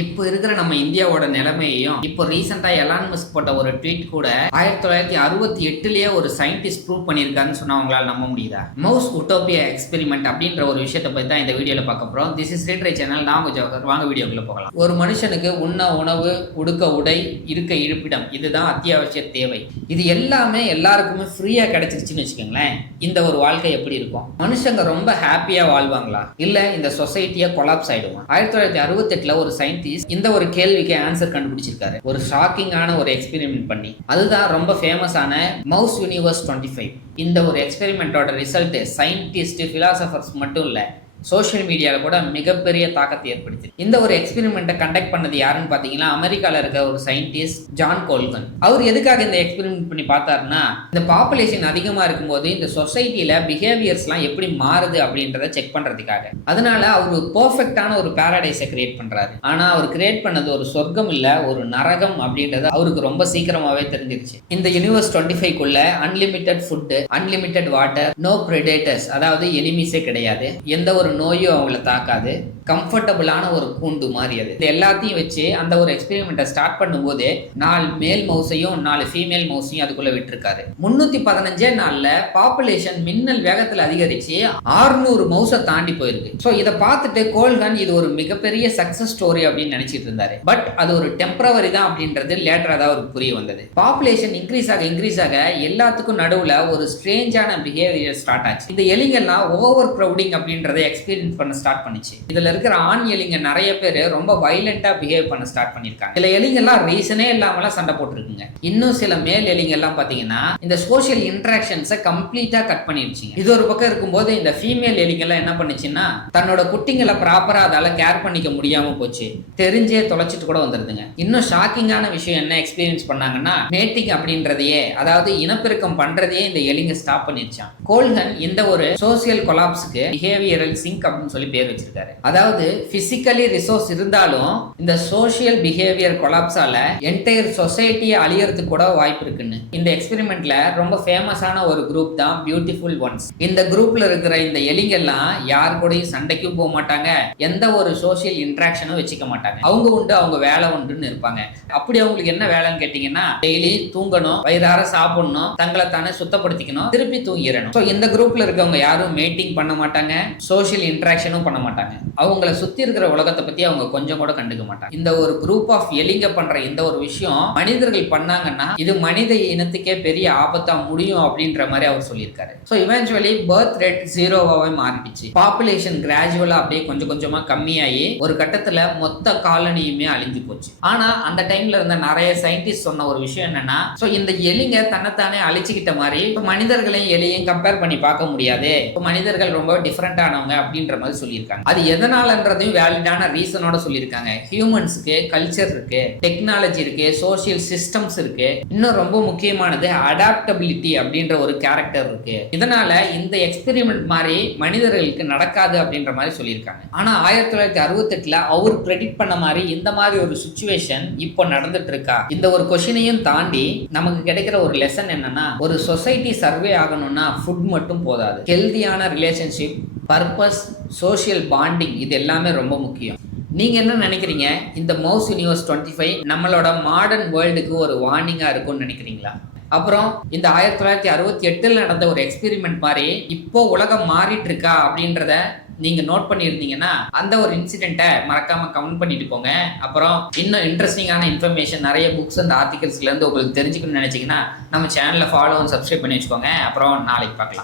இப்போ இருக்கிற நம்ம இந்தியாவோட நிலைமையையும் இப்போ ரீசெண்டா எலான் மஸ்க் போட்ட ஒரு ட்வீட் கூட 1968லயே ஒரு சயின்டிஸ்ட் ப்ரூவ் பண்ணியிருக்காருன்னு சொன்னா உங்களால நம்ப முடியுதா? மவுஸ் உட்டோபியா எக்ஸ்பெரிமெண்ட் அப்படின்ற ஒரு விஷயத்தை பத்தி தான் இந்த வீடியோல பார்க்க போறோம். This is retry channel. நான் ஜோக்கர். வாங்க வீடியோக்குள்ள போகலாம். ஒரு மனுஷனுக்கு உண்ண உணவு, உடுக்க உடை, இருக்க இருப்பிடம், இதுதான் அத்தியாவசிய தேவை. இது எல்லாமே எல்லாருக்குமே ஃப்ரீயா கிடைச்சிருச்சுன்னு வச்சுக்கோங்களேன். இந்த ஒரு வாழ்க்கை எப்படி இருக்கும்? மனுஷங்க ரொம்ப ஹாப்பியா வாழ்வாங்களா, இல்ல இந்த சொசைட்டியா கொலாப்ஸ் ஆயிடுமா? 1968ல ஒரு சயின்டிஸ்ட் இந்த ஒரு கேள்விக்கு ஆன்சர் கண்டுபிடிச்சிருக்காரு, ஒரு ஷாக்கிங்கான ஒரு எக்ஸ்பெரிமெண்ட் பண்ணி. அதுதான் ரொம்ப ஃபேமஸான மவுஸ் யூனிவர்ஸ் 25. இந்த ஒரு எக்ஸ்பெரிமெண்டோட ரிசல்ட் சயின்டிஸ்ட், பிலாசபர்ஸ் மட்டும் இல்ல, சோஷியல் மீடியாவில் கூட மிகப்பெரிய தாக்கத்தை ஏற்படுத்தி. இந்த ஒரு எக்ஸ்பெரிமெண்ட்டை கண்டக்ட் பண்ணது யாருன்னு பார்த்தீங்கன்னா, அமெரிக்காவில் இருக்க ஒரு சயின்டிஸ்ட் ஜான் கோல்கன். அவர் எதுக்காக இந்த எக்ஸ்பெரிமெண்ட் பண்ணி பார்த்தாருன்னா, இந்த பாப்புலேஷன் அதிகமாக இருக்கும்போது இந்த சொசைட்டியில் பிஹேவியர்ஸ்லாம் எப்படி மாறுது அப்படின்றத செக் பண்ணுறதுக்காக. அதனால அவர் பர்ஃபெக்டான ஒரு பேரடைஸை கிரியேட் பண்ணுறாரு. ஆனால் அவர் கிரியேட் பண்ணது ஒரு சொர்க்கம் இல்லை, ஒரு நரகம் அப்படின்றது அவருக்கு ரொம்ப சீக்கிரமாகவே தெரிஞ்சிருச்சு. இந்த யூனிவர்ஸ் 25க்குள்ள unlimited food, unlimited water, no predators, அதாவது எனிமீஸே கிடையாது, எந்த ஒரு நோயும் அவங்கள தாக்காது, கம்ஃபர்டபுளான ஒரு கூண்டு மாதிரி. அது இது எல்லாத்தையும் வச்சு அந்த ஒரு எக்ஸ்பெரிமெண்ட்டை ஸ்டார்ட் பண்ணும்போது 4 மேல் மவுஸையும் 4 ஃபீமேல் மவுஸையும் அதுக்குள்ள விட்டுருக்காரு. 315 நாள்ல பாப்புலேஷன் மின்னல் வேகத்தில் அதிகரிச்சு 600 மவுஸை தாண்டி போயிருக்கு. ஸோ இதை பார்த்துட்டு கோல்கன் இது ஒரு மிகப்பெரிய சக்சஸ் ஸ்டோரி அப்படின்னு நினைச்சிட்டு இருந்தாரு. பட் அது ஒரு டெம்பரவரி தான் அப்படின்றது லேட்டரா தான் அவருக்கு புரிய வந்தது. பாப்புலேஷன் இன்க்ரீஸ் ஆக எல்லாத்துக்கும் நடுவுல ஒரு ஸ்ட்ரேஞ்சான பிஹேவியர் ஸ்டார்ட் ஆச்சு. இந்த எலிங்கெல்லாம் ஓவர் க்ரௌடிங் அப்படின்றத எக்ஸ்பீரியன்ஸ் பண்ண ஸ்டார்ட் பண்ணிச்சு. இதுல இருக்கிற ஆண் எலிங்க நிறைய பேர் ரொம்ப வயலண்டா பிஹேவ் பண்ண ஸ்டார்ட் பண்ணிருக்காங்க. சில எலிங்கெல்லாம் ரீசனே இல்லாம சண்டை போட்டுருக்குங்க. இன்னும் சில மேல் எலிங்க எல்லாம் பாத்தீங்கன்னா இந்த சோஷியல் இன்டராக்ஷன்ஸை கம்ப்ளீட்டா கட் பண்ணிடுச்சுங்க. இது ஒரு பக்கம் இருக்கும்போது இந்த ஃபீமேல் எலிங்க எல்லாம் என்ன பண்ணுச்சுன்னா, தன்னோட குட்டிங்களை ப்ராப்பரா அதால கேர் பண்ணிக்க முடியாம போச்சு, தெரிஞ்சே தொலைச்சிட்டு கூட வந்துருதுங்க. இன்னும் ஷாக்கிங்கான விஷயம் என்ன எக்ஸ்பீரியன்ஸ் பண்ணாங்கன்னா, மேட்டிங் அப்படின்றதையே, அதாவது இனப்பெருக்கம் பண்றதையே இந்த எலிங்க ஸ்டாப் பண்ணிருச்சான். கோல்கன் இந்த ஒரு சோசியல் கொலாப்ஸ்க்கு பிஹேவியரல் சிங்க் அப்படின்னு சொல்லி பேர் வச்சிருக்காரு. அதாவது பிசிக்கலி ரிசோர்ஸ் இருந்தாலும் இந்த சோஷியல் பிஹேவியர் கொலாப்ஸால என்டையர் சொசைட்டியை அழியறதுக்கு கூட வாய்ப்பு இருக்குன்னு. இந்த எக்ஸ்பெரிமெண்ட்ல ரொம்ப ஃபேமஸான ஒரு குரூப் தான் பியூட்டிஃபுல் ஒன்ஸ். இந்த குரூப்ல இருக்கிற இந்த எலிங்கெல்லாம் யார் கூடயும் சண்டைக்கும் போக மாட்டாங்க, எந்த ஒரு சோஷியல் இன்ட்ராக்ஷனும் வச்சுக்க மாட்டாங்க. அவங்க உண்டு, அவங்க வேலை உண்டுன்னு இருப்பாங்க. அப்படி அவங்களுக்கு என்ன வேலைன்னு கேட்டீங்கன்னா, டெய்லி தூங்கணும், வயிறார சாப்பிடணும், தங்களை தானே சுத்தப்படுத்திக்கணும், திருப்பி தூங்கிடணும். இந்த குரூப்ல இருக்கவங்க யாரும் மீட்டிங் பண்ண மாட்டாங்க, சோஷியல் இன்டராக்ஷனும் பண்ண மாட்டாங்க. அவங்கள சுத்தி இருக்கிற உலகத்தை பத்தி அவங்க கொஞ்சம் கூட கண்டுக்க மாட்டாங்க. இந்த ஒரு குரூப் ஆஃப் எலிங்க பண்ற இந்த ஒரு விஷயம் மனிதர்கள் பண்ணாங்கன்னா இது மனித இனத்துக்கே பெரிய ஆபத்தா முடியும் அப்படின்ற மாதிரி அவர் சொல்லியிருக்காரு. ஸோ இவென்ச்சுவலி பர்த் ரேட் 0வாவே மாறிடுச்சு. பாப்புலேஷன் கிராஜுவலா அப்படியே கொஞ்சம் கொஞ்சமா கம்மியாகி ஒரு கட்டத்துல மொத்த காலனியுமே அழிஞ்சு போச்சு. ஆனா அந்த டைம்ல இருந்த நிறைய சயின்டிஸ்ட் சொன்ன ஒரு விஷயம் என்னன்னா, ஸோ இந்த எலிங்க தன்னைத்தானே அழிச்சுக்கிட்ட மாதிரி மனிதர்களையும் எலியையும் கம்பேர் பண்ணி பார்க்க முடியாது, மனிதர்கள் ரொம்ப டிஃபரெண்ட் ஆனவங்க அப்படின்ற மாதிரி சொல்லியிருக்காங்க. அது எதனாலன்றதையும் வேலிடான ரீசனோட சொல்லியிருக்காங்க. ஹியூமன்ஸ்க்கு கல்ச்சர் இருக்கு, டெக்னாலஜி இருக்கு, சோசியல் சிஸ்டம்ஸ் இருக்கு, இன்னும் ரொம்ப முக்கியமானது அடாப்டபிலிட்டி அப்படின்ற ஒரு கேரக்டர் இருக்கு. இதனால இந்த எக்ஸ்பெரிமெண்ட் மாதிரி மனிதர்களுக்கு நடக்காது அப்படின்ற மாதிரி சொல்லியிருக்காங்க. ஆனா 1968ல அவர் ப்ரெடிக்ட் பண்ண மாதிரி இந்த மாதிரி ஒரு சிச்சுவேஷன் இப்போ நடந்துட்டு இருக்கா? இந்த ஒரு கொஸ்டினையும் தாண்டி நமக்கு கிடைக்கிற ஒரு லெசன் என்னன்னா, ஒரு சொசைட்டி சர்வே ஆகணும்னா ஃபுட் மட்டும் போதாது, ஹெல்தியான ரிலேஷன்ஷிப், பர்பஸ், சோஷியல் பாண்டிங், இது எல்லாமே ரொம்ப முக்கியம். நீங்க என்ன நினைக்கிறீங்க? இந்த மவுஸ் யூனிவர்ஸ் 25 நம்மளோட மாடர்ன் வேர்ல்டுக்கு ஒரு வார்னிங்கா இருக்கும்னு நினைக்கிறீங்களா? அப்புறம் இந்த 1968ல் நடந்த ஒரு எக்ஸ்பெரிமெண்ட் மாதிரி இப்போ உலகம் மாறிட்டு இருக்கா அப்படின்றத நீங்க நோட் பண்ணியிருந்தீங்கன்னா அந்த ஒரு இன்சிடென்ட்டை மறக்காம கமெண்ட் பண்ணிட்டு போங்க. அப்புறம் இன்னும் இன்ட்ரெஸ்டிங்கான இன்ஃபர்மேஷன் நிறைய புக்ஸ் அண்ட் ஆர்டிகல்ஸ்ல இருந்து உங்களுக்கு தெரிஞ்சுக்கணும்னு நினைச்சீங்கன்னா நம்ம சேனலை ஃபாலோ அண்ட் சப்ஸ்கிரைப் பண்ணி வச்சுக்கோங்க. அப்புறம் நாளைக்கு பார்க்கலாம்.